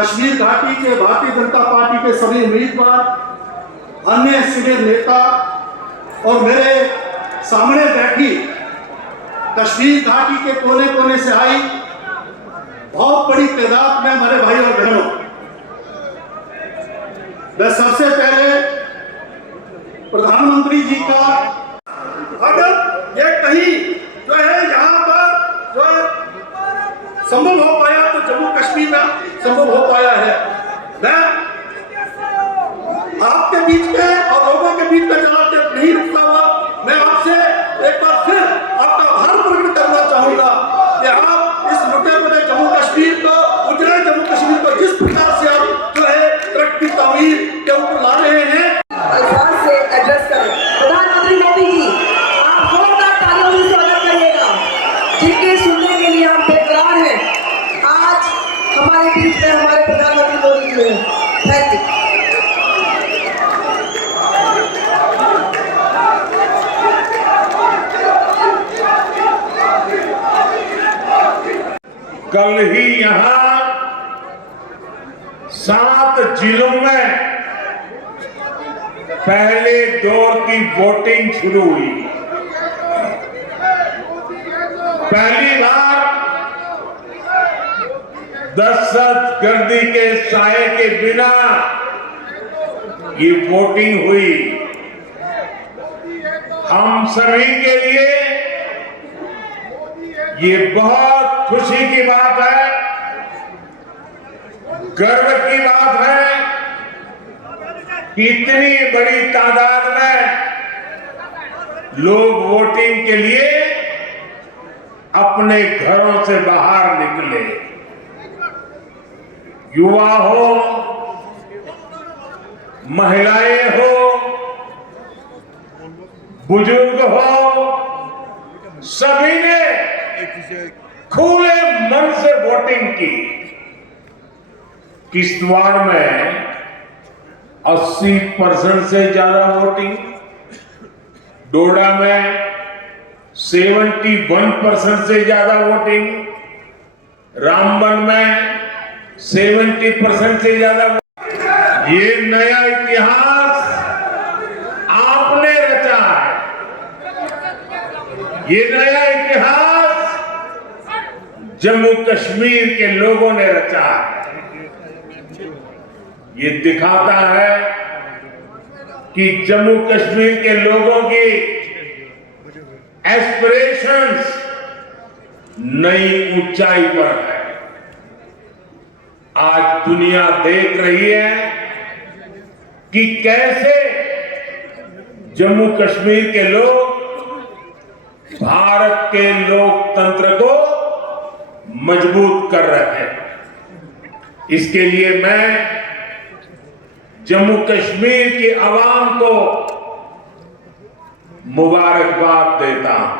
कश्मीर घाटी के भारतीय जनता पार्टी के सभी उम्मीदवार, अन्य सीनियर नेता और मेरे सामने बैठी कश्मीर घाटी के कोने कोने से आई बहुत बड़ी तादाद में हमारे भाई और बहनों, मैं सबसे पहले प्रधानमंत्री जी का अगर ये कहीं जो है यहाँ पर जो है संभव हो पाया तो जम्मू कश्मीर में संभव हो पाया है। मैं आपके बीच में और लोगों के बीच में चलाते नहीं रुकता हुआ मैं आपसे एक बार फिर आपका आभार प्रकट करना चाहूंगा कि आप इस लुटे पड़े जम्मू कश्मीर को, उजड़े जम्मू कश्मीर को जिस प्रकार से आप जो है तरक्की तामीर के ऊपर ला रहे हैं, अल्फाज से एड्रेस करें। प्रधानमंत्री मोदी जी, आप जोरदार तालियों से स्वागत करिएगा, जिनके सुनने के लिए हम बेकरार हैं। आज हमारे बीच में हमारे प्रधानमंत्री मोदी जी हैं। Thank you. कल ही यहां 7 जिलों में पहले दौर की वोटिंग शुरू हुई। पहली बार दहशतगर्दी के साए के बिना ये वोटिंग हुई। हम सभी के लिए ये बहुत खुशी की बात है, गर्व की बात है कि इतनी बड़ी तादाद में लोग वोटिंग के लिए अपने घरों से बाहर निकले। युवा हो, महिलाएं हो, बुजुर्ग हो, सभी ने खुले मन से वोटिंग की। किश्तवाड़ में 80% से ज्यादा वोटिंग, डोडा में 71% से ज्यादा वोटिंग, रामबन में 70% से ज्यादा। ये नया इतिहास आपने रचा है। ये नया इतिहास जम्मू कश्मीर के लोगों ने रचा है। ये दिखाता है कि जम्मू कश्मीर के लोगों की एस्पिरेशंस नई ऊंचाई पर है। आज दुनिया देख रही है कि कैसे जम्मू कश्मीर के लोग भारत के लोकतंत्र को मजबूत कर रहे हैं। इसके लिए मैं जम्मू कश्मीर की आवाम को मुबारकबाद देता हूं।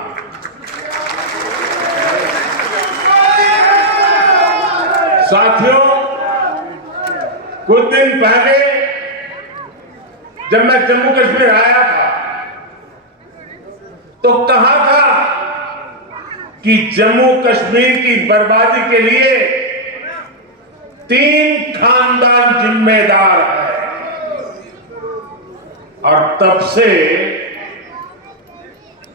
साथियों, कुछ दिन पहले जब मैं जम्मू कश्मीर आया था तो कहा था कि जम्मू कश्मीर की बर्बादी के लिए 3 खानदान जिम्मेदार है। और तब से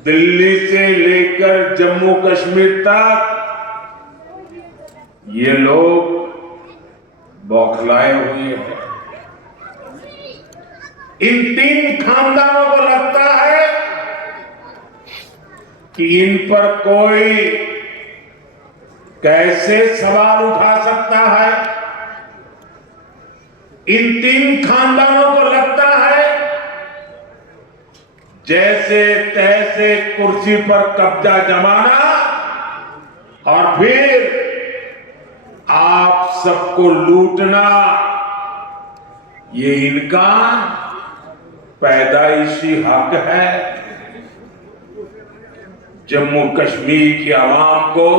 दिल्ली से लेकर जम्मू कश्मीर तक ये लोग बौखलाए हुए हैं। इन 3 खानदानों को लगता है कि इन पर कोई कैसे सवाल उठा सकता है। इन 3 खानदानों को लगता है जैसे तैसे कुर्सी पर कब्जा जमाना और फिर आप सबको लूटना, ये इनका पैदाइशी हक है। जम्मू कश्मीर की आवाम को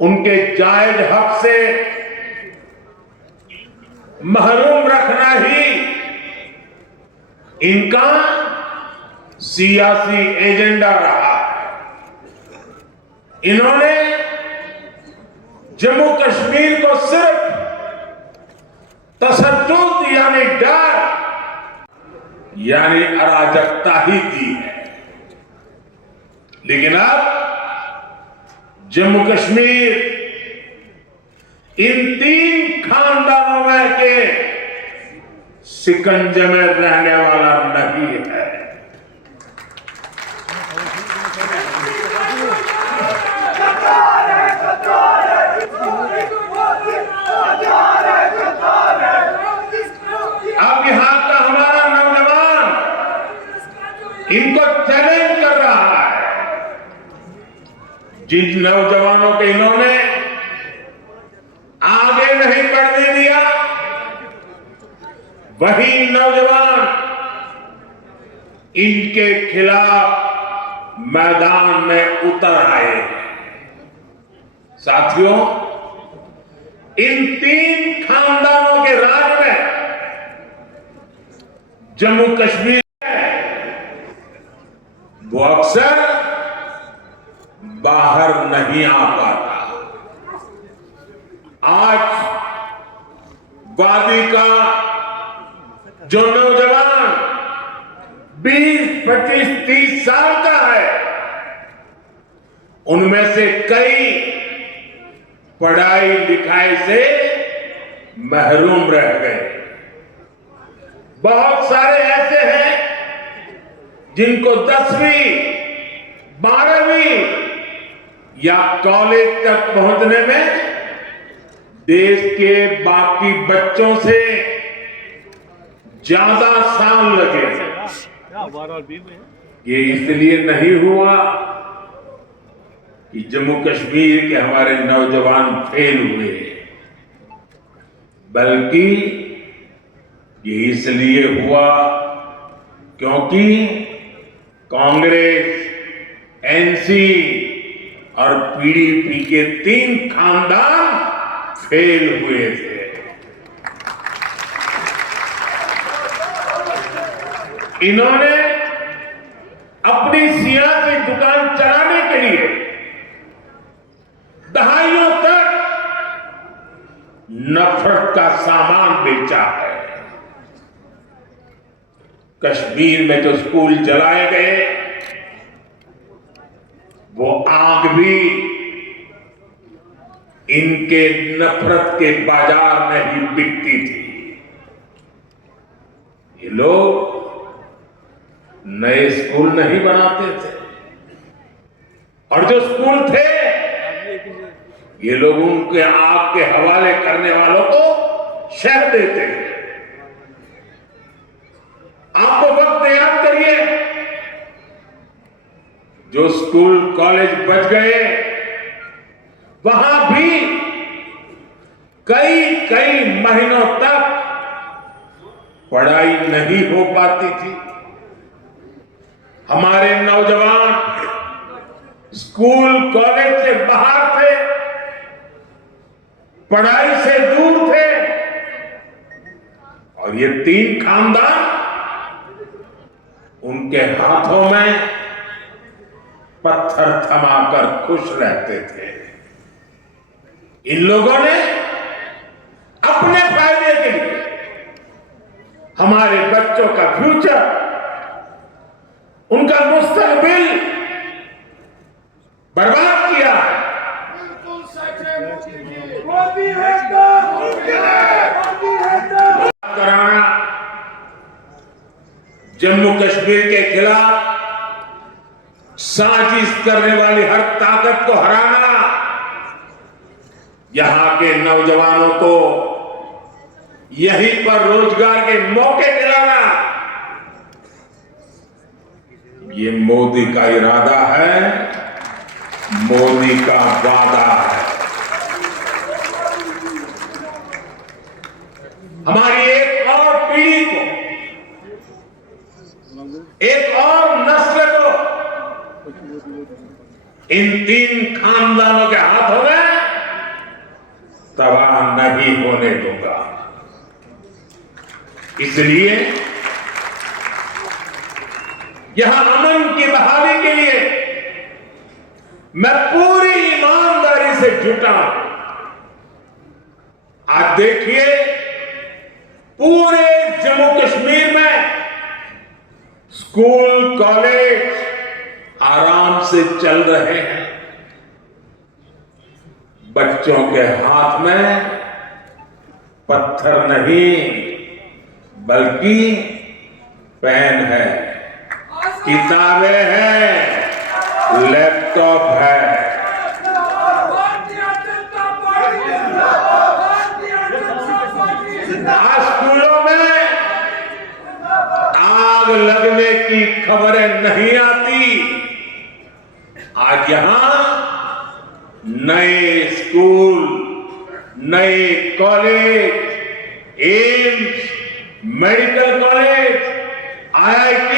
उनके जायज हक से महरूम रखना ही इनका सियासी एजेंडा रहा है। इन्होंने जम्मू कश्मीर को सिर्फ यानी अराजकता ही दी है। लेकिन अब जम्मू कश्मीर इन 3 खानदानों में के शिकंजे में रहने वाला नहीं है। अब यहां का हमारा नौजवान इनको चैलेंज कर रहा है। जिन नौजवानों को इन्होंने आगे नहीं बढ़ने दिया, वही नौजवान इनके खिलाफ मैदान में उतर आए। साथियों, इन 3 खानदानों के राज में जम्मू कश्मीर वो अक्सर बाहर नहीं आ पाता। आज वादी का जो नौजवान 20, 25, 30 साल का है, उनमें से कई पढ़ाई लिखाई से महरूम रह गए। बहुत सारे ऐसे हैं जिनको 10वीं, 12वीं या कॉलेज तक पहुंचने में देश के बाकी बच्चों से ज्यादा साल लगे। ये इसलिए नहीं हुआ कि जम्मू कश्मीर के हमारे नौजवान फेल हुए, बल्कि ये इसलिए हुआ क्योंकि कांग्रेस, एनसी और पीडीपी के 3 खानदान फेल हुए थे। इन्होंने अपनी सियासी दुकान चलाने के लिए दहाइयों तक नफरत का सामान बेचा है। कश्मीर में जो स्कूल जलाए गए, वो आग भी इनके नफरत के बाजार में ही बिकती थी। ये लोग नए स्कूल नहीं बनाते थे, और जो स्कूल थे ये लोग उनके आग के हवाले करने वालों को शह देते थे। आपको वक्त याद करिए, जो स्कूल कॉलेज बच गए, वहां भी कई महीनों तक पढ़ाई नहीं हो पाती थी। हमारे नौजवान स्कूल कॉलेज से बाहर थे, पढ़ाई से दूर थे, और ये 3 खानदान उनके हाथों में पत्थर थमाकर खुश रहते थे। इन लोगों ने अपने फायदे के लिए हमारे बच्चों का फ्यूचर, उनका मुस्तकबिल बर्बाद किया। कराना, जम्मू कश्मीर के खिलाफ साजिश करने वाली हर ताकत को हराना, यहां के नौजवानों को यहीं पर रोजगार के मौके दिलाना, ये मोदी का इरादा है, मोदी का वादा है। हमारी एक और पीढ़ी को, एक और नस्ल को इन 3 खानदानों के हाथों में तबाह नहीं होने दूंगा। इसलिए यहां अमन की बहाली के लिए मैं पूरी ईमानदारी से जुटा हूं। आज देखिए, पूरे जम्मू कश्मीर में स्कूल कॉलेज आराम से चल रहे हैं। बच्चों के हाथ में पत्थर नहीं बल्कि पेन है, किताबें हैं, लैपटॉप है। आज स्कूलों में आग लगने की खबरें नहीं आती। आज यहां नए स्कूल, नए college, AIIMS, medical college, IIT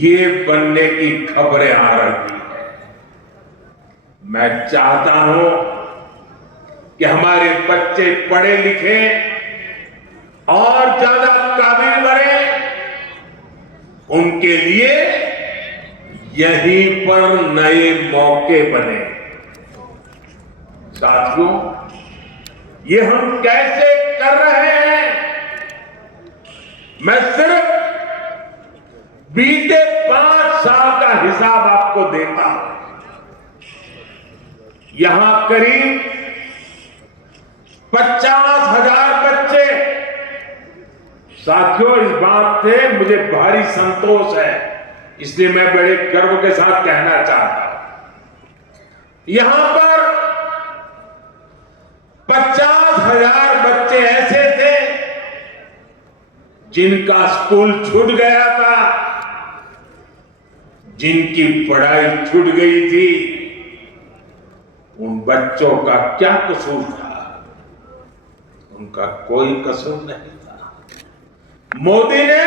ये बनने की खबरें आ रही हैं। मैं चाहता हूं कि हमारे बच्चे पढ़े लिखे और ज्यादा काबिल बने। उनके लिए यहीं पर नए मौके बने। साथियों, ये हम कैसे कर रहे हैं? मैं सिर्फ बीते 5 साल का हिसाब आपको देता हूं। यहां करीब 50,000 बच्चे। साथियों, इस बात से मुझे भारी संतोष है, इसलिए मैं बड़े गर्व के साथ कहना चाहता हूं, यहां पर 50,000 बच्चे ऐसे थे जिनका स्कूल छूट गया था, जिनकी पढ़ाई छूट गई थी। उन बच्चों का क्या कसूर था? उनका कोई कसूर नहीं था। मोदी ने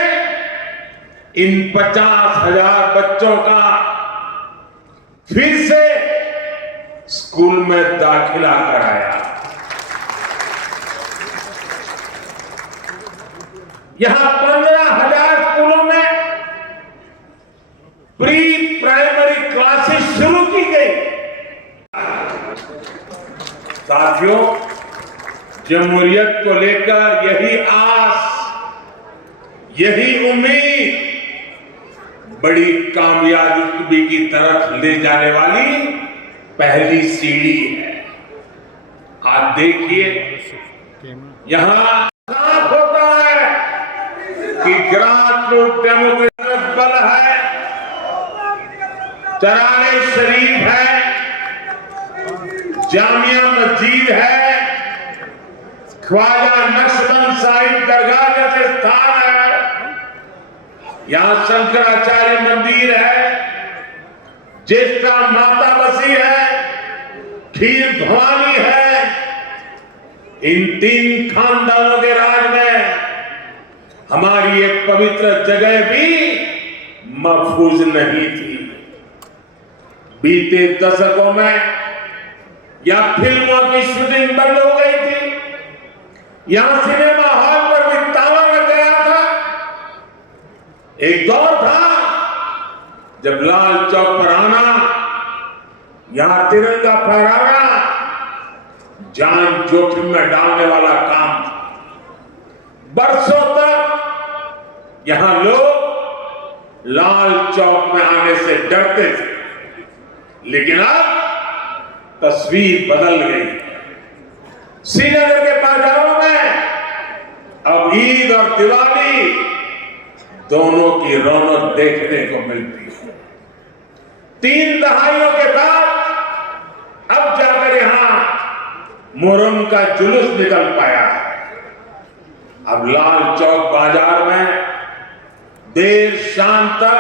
इन 50,000 बच्चों का फिर से स्कूल में दाखिला कराया। यहां 15,000 स्कूलों में प्री प्राइमरी क्लासेस शुरू की गई। साथियों, जमहूरियत को लेकर यही आस, यही उम्मीद बड़ी कामयाबी की तरफ ले जाने वाली पहली सीढ़ी है। आप देखिए, यहां साफ होता है कि ग्रास रूट डेमोक्रेसी बल है, तराने शरीफ है, जामिया मस्जिद है, ख्वाजा नक्शबंद साहिब दरगाह जैसे स्थान है, यहां शंकराचार्य मंदिर है, ज्येष्ठा माता बसी है, खीर भवानी है। इन 3 खानदानों के राज में हमारी एक पवित्र जगह भी महफूज नहीं थी। बीते दशकों में या फिल्मों की शूटिंग बंद हो गई थी, यहां सिनेमा हॉल पर भी ताला लग गया था। एक दौर था जब लाल चौक पर आना, यहां तिरंगा फहराना जान जोखिम में डालने वाला काम था। बरसों तक यहां लोग लाल चौक में आने से डरते थे, लेकिन अब तस्वीर बदल गई। श्रीनगर के बाजारों में अब ईद और दिवाली दोनों की रौनक देखने को मिलती है। 3 दहाइयों के बाद अब जाकर यहां मुहर्रम का जुलूस निकल पाया है। अब लाल चौक बाजार में देर शाम तक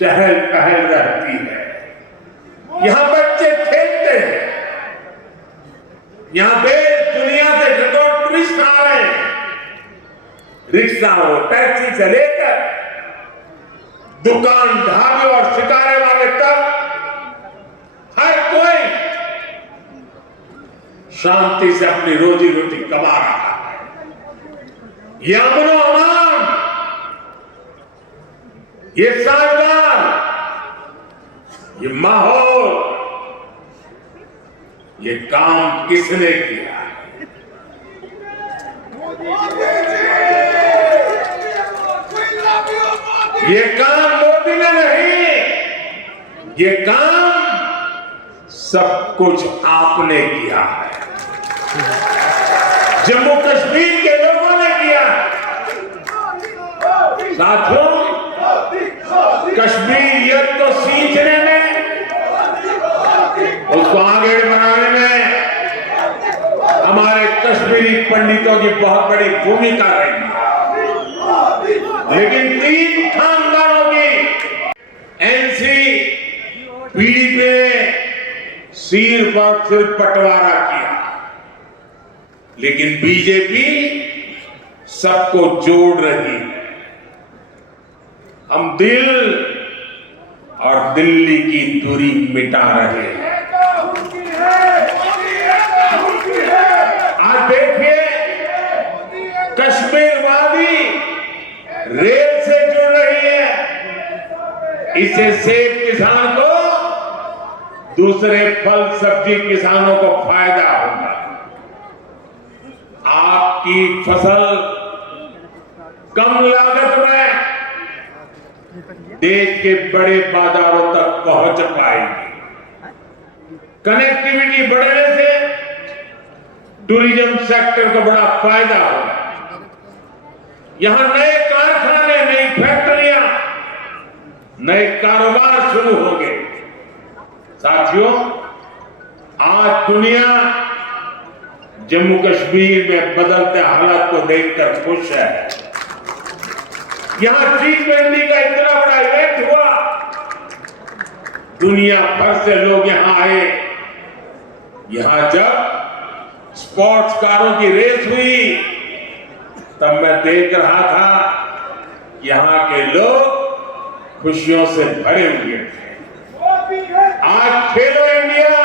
चहल पहल रहती है। यहां बच्चे खेलते हैं, यहां देश दुनिया से जो टूरिस्ट आ रहे हैं, रिक्शा हो, टैक्सी से लेकर दुकान, ढाबे और शिकारे वाले तक हर कोई शांति से अपनी रोजी रोटी कमा रहा है। ये अमनो अमान, ये साजगार, ये माहौल, ये काम किसने किया है? We love you! ये काम मोदी ने नहीं, ये काम सब कुछ आपने किया है, जम्मू कश्मीर के लोगों ने किया है। साथियों, कश्मीरियत को सींचने में, उसको आगे बढ़ाने में हमारे कश्मीरी पंडितों की बहुत बड़ी भूमिका रही है। लेकिन 3 खानदानों की एनसीपी पे सिर पर सिर बंटवारा किया, लेकिन बीजेपी सबको जोड़ रही है। हम दिल और दिल्ली की दूरी मिटा रहे हैं। आज देखिए, कश्मीर वादी रेल से जुड़ रही है। इससे सेब किसान को, दूसरे फल सब्जी किसानों को फायदा होगा। आपकी फसल कम लागत में देश के बड़े बाजारों तक पहुंच पाएगी। कनेक्टिविटी बढ़ने से टूरिज्म सेक्टर को बड़ा फायदा होगा। यहां नए कारखाने, नई फैक्ट्रियां, नए कारोबार शुरू होंगे। साथियों, आज दुनिया जम्मू कश्मीर में बदलते हालात को देखकर खुश है। यहां G20 का इतना बड़ा इवेंट हुआ, दुनिया भर से लोग यहां आए। यहां जब स्पोर्ट्स कारों की रेस हुई, तब मैं देख रहा था यहां के लोग खुशियों से भरे हुए थे। आज खेलो इंडिया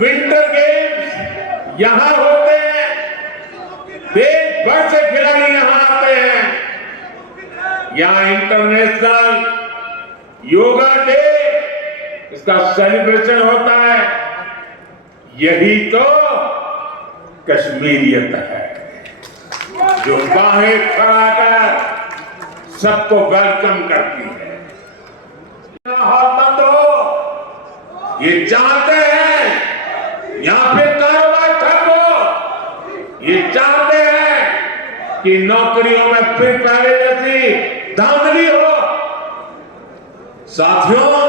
विंटर गेम्स यहां होते हैं, देश भर से खिलाड़ी यहां आते हैं। यहां इंटरनेशनल योगा डे, इसका सेलिब्रेशन होता है। यही तो कश्मीरियत है, जो बाहें फैलाकर सबको वेलकम करती है। बंद हो, ये चाहते हैं यहां पे कारोबार ठप हो, ये चाहते हैं कि नौकरियों में फिर पहले जैसी धांधली हो। साथियों,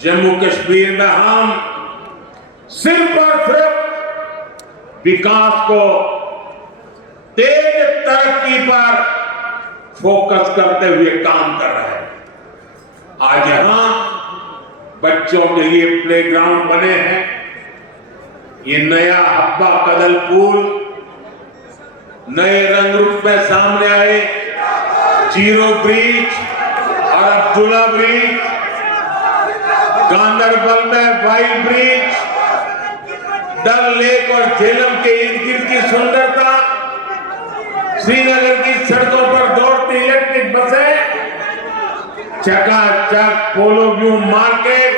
जम्मू कश्मीर में हम सिर्फ और सिर्फ विकास को, तेज तरक्की पर फोकस करते हुए काम कर रहे हैं। आज यहां बच्चों के लिए प्लेग्राउंड बने हैं। ये नया हब्बा कदल पुल नए रंग रूप में सामने आए। जीरो ब्रिज और अब्दुल्ला ब्रिज, गांदरबल में वाइट ब्रिज, डल लेक और झेलम के इर्द गिर्द की सुंदरता, श्रीनगर की सड़कों पर दौड़ती इलेक्ट्रिक बसें, चकाचक पोलो व्यू मार्केट,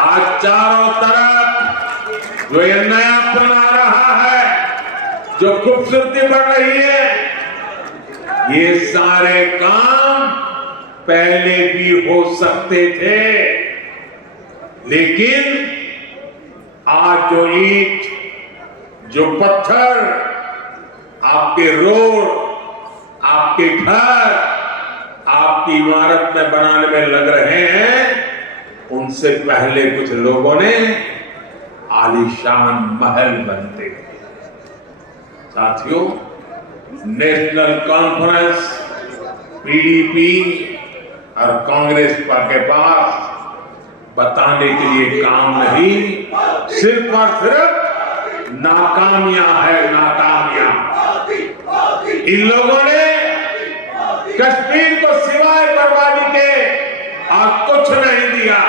आज चारों तरफ जो ये नयापन आ रहा है, जो खूबसूरती बढ़ रही है, ये सारे काम पहले भी हो सकते थे। लेकिन आज जो ईंट, जो पत्थर, आपके रोड, आपके घर, आपकी इमारत में बनाने में लग रहे हैं, उनसे पहले कुछ लोगों ने आलीशान महल बनते थे। साथियों, नेशनल कॉन्फ्रेंस, पीडीपी और कांग्रेस के पास बताने के लिए काम नहीं, सिर्फ और सिर्फ नाकामियां है, नाकामियां। इन लोगों ने कश्मीर को सिवाय बर्बादी के आज कुछ नहीं दिया।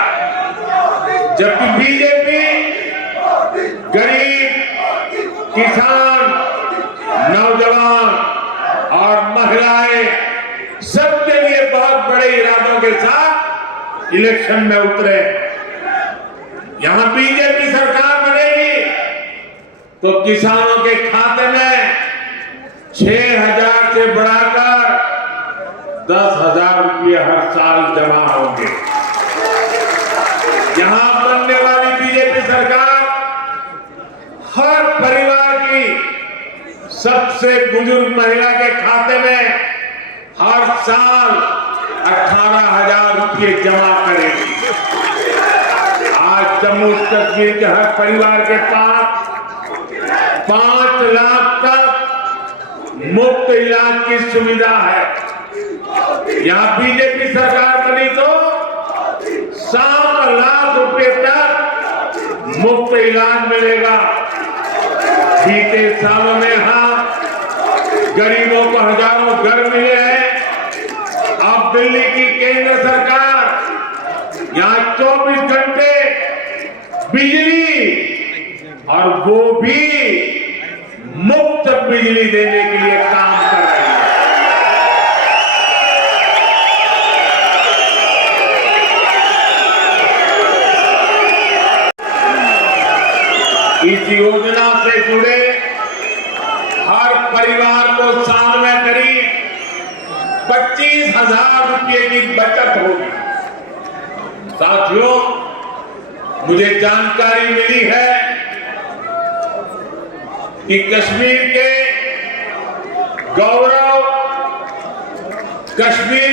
जबकि बीजेपी गरीब, किसान, नौजवान और महिलाएं सबके लिए बहुत बड़े इरादों के साथ इलेक्शन में उतरे। यहां बीजेपी सरकार बनेगी तो किसानों के खाते में 6,000 से बढ़ाकर हर साल जमा होंगे। यहां बनने वाली बीजेपी सरकार हर परिवार की सबसे बुजुर्ग महिला के खाते में हर साल 18,000 रुपये जमा करेगी। आज जम्मू कश्मीर के हर परिवार के पास 5 लाख तक मुफ्त इलाज की सुविधा है। यहाँ बीजेपी सरकार बनी तो 7 लाख रुपए तक मुफ्त इलाज मिलेगा। बीते सालों में यहाँ गरीबों को हजारों घर मिले हैं। अब दिल्ली की केंद्र सरकार यहाँ 24 घंटे बिजली और वो भी मुफ्त बिजली देने के लिए काम कर रही है। इस योजना से जुड़े हर परिवार को साल में करीब 25,000 रुपये की बचत होगी। साथियों, मुझे जानकारी मिली है कि कश्मीर के गौरव, कश्मीर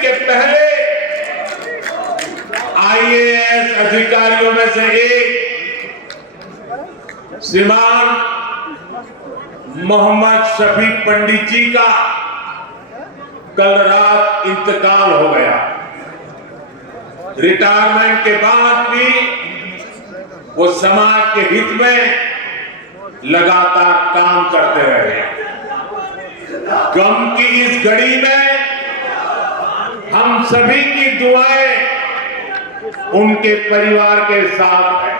के पहले IAS अधिकारियों में से एक श्रीमान मोहम्मद शफीक पंडित जी का कल रात इंतकाल हो गया। रिटायरमेंट के बाद भी वो समाज के हित में लगातार काम करते रहे। गम की इस घड़ी में हम सभी की दुआएं उनके परिवार के साथ है।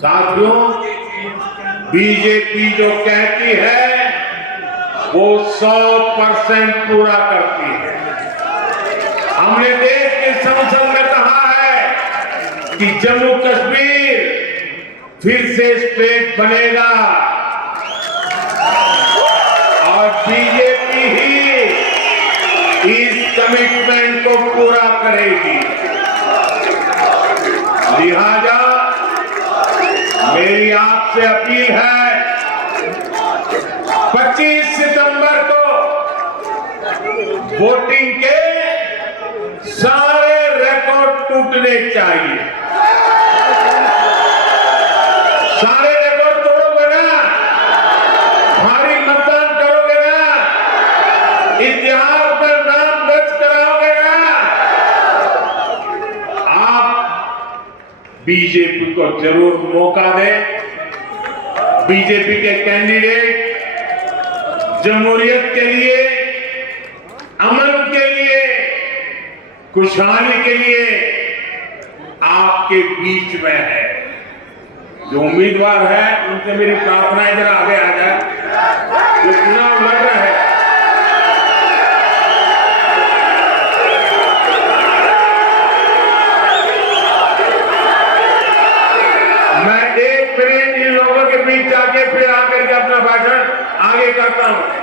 साथियों, बीजेपी जो कहती है वो 100% पूरा करती है। हमने देश की संसद में कहा है कि जम्मू कश्मीर फिर से स्टेट बनेगा और बीजेपी ही इस कमिटमेंट को पूरा करेगी। लिहाजा मेरी आपसे अपील है, 25 सितंबर को वोटिंग के सारे रिकॉर्ड टूटने चाहिए। सारे रिकॉर्ड तोड़ोगे ना, भारी मतदान करोगे ना, इतिहास में नाम दर्ज कराओगे ना, आप बीजेपी को जरूर मौका दें। बीजेपी के कैंडिडेट जमहूरियत के लिए, अमन के लिए, खुशहाली के लिए आपके बीच में है। जो उम्मीदवार है उनसे मेरी प्रार्थना है, जरा आगे आ जाए। जो चुनाव लड़ रहे हैं, मैं 1 मिनट इन लोगों के बीच जाके फिर आकर के अपना भाषण आगे करता हूं।